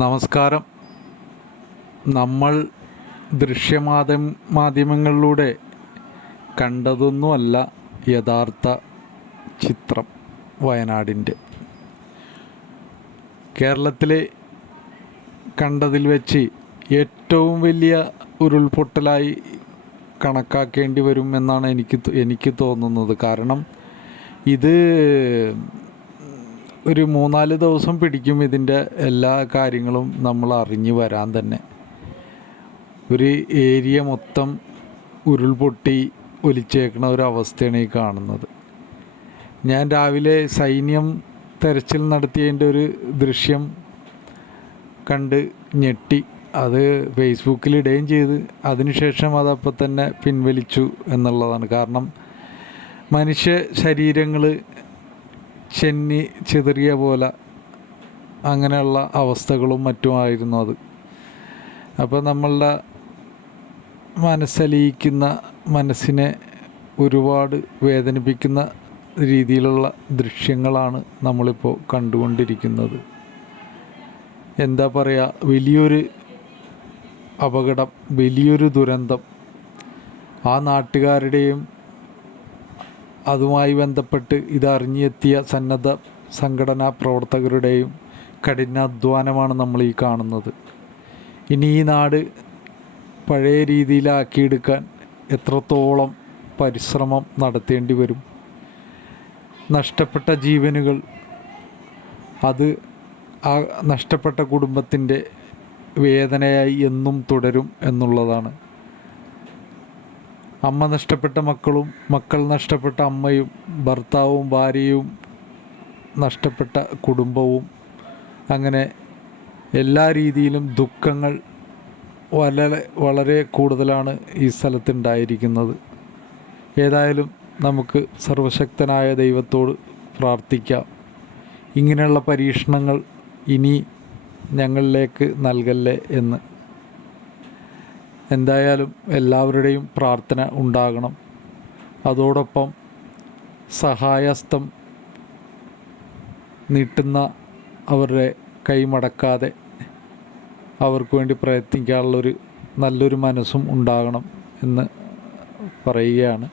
നമസ്കാരം. നമ്മൾ മാധ്യമങ്ങളിലൂടെ കണ്ടതൊന്നുമല്ല യഥാർത്ഥ ചിത്രം വയനാടിൻ്റെ. കേരളത്തിലെ കണ്ടതിൽ വെച്ച് ഏറ്റവും വലിയ ഉരുൾപൊട്ടലായി കണക്കാക്കേണ്ടി വരും എന്നാണ് എനിക്ക് തോന്നുന്നത്. കാരണം ഇത് ഒരു 3-4 ദിവസം പിടിക്കും ഇതിൻ്റെ എല്ലാ കാര്യങ്ങളും നമ്മൾ അറിഞ്ഞു വരാൻ തന്നെ. ഒരു ഏരിയ മൊത്തം ഉരുൾപൊട്ടി ഒലിച്ചേക്കുന്ന ഒരവസ്ഥയാണ് ഈ കാണുന്നത്. ഞാൻ രാവിലെ സൈന്യം തെരച്ചിൽ നടത്തിയതിൻ്റെ ഒരു ദൃശ്യം കണ്ട് ഞെട്ടി. അത് ഫേസ്ബുക്കിൽ ഇടുകയും ചെയ്ത് അതിനുശേഷം അതപ്പോൾ തന്നെ പിൻവലിച്ചു എന്നുള്ളതാണ്. കാരണം മനുഷ്യ ശരീരങ്ങൾ ചെന്നി ചിതറിയ പോലെ അങ്ങനെയുള്ള അവസ്ഥകളും മറ്റുമായിരുന്നു അത്. അപ്പോൾ നമ്മളുടെ മനസ്സലിയിക്കുന്ന, മനസ്സിനെ ഒരുപാട് വേദനിപ്പിക്കുന്ന രീതിയിലുള്ള ദൃശ്യങ്ങളാണ് നമ്മളിപ്പോൾ കണ്ടുകൊണ്ടിരിക്കുന്നത്. എന്താ പറയുക, വലിയൊരു അപകടം, വലിയൊരു ദുരന്തം ആ നാട്ടുകാരുടെയും അതുമായി ബന്ധപ്പെട്ട് ഇതറിഞ്ഞെത്തിയ സന്നദ്ധ സംഘടനാ പ്രവർത്തകരുടെയും കഠിനാധ്വാനമാണ് നമ്മൾ ഈ കാണുന്നത്. ഇനി ഈ നാട് പഴയ രീതിയിലാക്കിയെടുക്കാൻ എത്രത്തോളം പരിശ്രമം നടത്തേണ്ടി വരും. നഷ്ടപ്പെട്ട ജീവനുകൾ, അത് ആ നഷ്ടപ്പെട്ട കുടുംബത്തിൻ്റെ വേദനയായി എന്നും തുടരും എന്നുള്ളതാണ്. അമ്മ നഷ്ടപ്പെട്ട മക്കളും, മക്കൾ നഷ്ടപ്പെട്ട അമ്മയും, ഭർത്താവും ഭാര്യയും നഷ്ടപ്പെട്ട കുടുംബവും, അങ്ങനെ എല്ലാ രീതിയിലും ദുഃഖങ്ങൾ വളരെ കൂടുതലാണ് ഈ സ്ഥലത്തുണ്ടായിരിക്കുന്നത്. ഏതായാലും നമുക്ക് സർവശക്തനായ ദൈവത്തോട് പ്രാർത്ഥിക്കാം, ഇങ്ങനെയുള്ള പരീക്ഷണങ്ങൾ ഇനി ഞങ്ങളിലേക്ക് നൽകല്ലേ എന്ന്. എന്തായാലും എല്ലാവരുടെയും പ്രാർത്ഥന ഉണ്ടാകണം. അതോടൊപ്പം സഹായഹസ്തം നീട്ടുന്ന അവരുടെ കൈമടക്കാതെ അവർക്ക് വേണ്ടി പ്രയത്നിക്കാനുള്ളൊരു നല്ലൊരു മനസ്സും ഉണ്ടാകണം എന്ന് പറയുകയാണ്.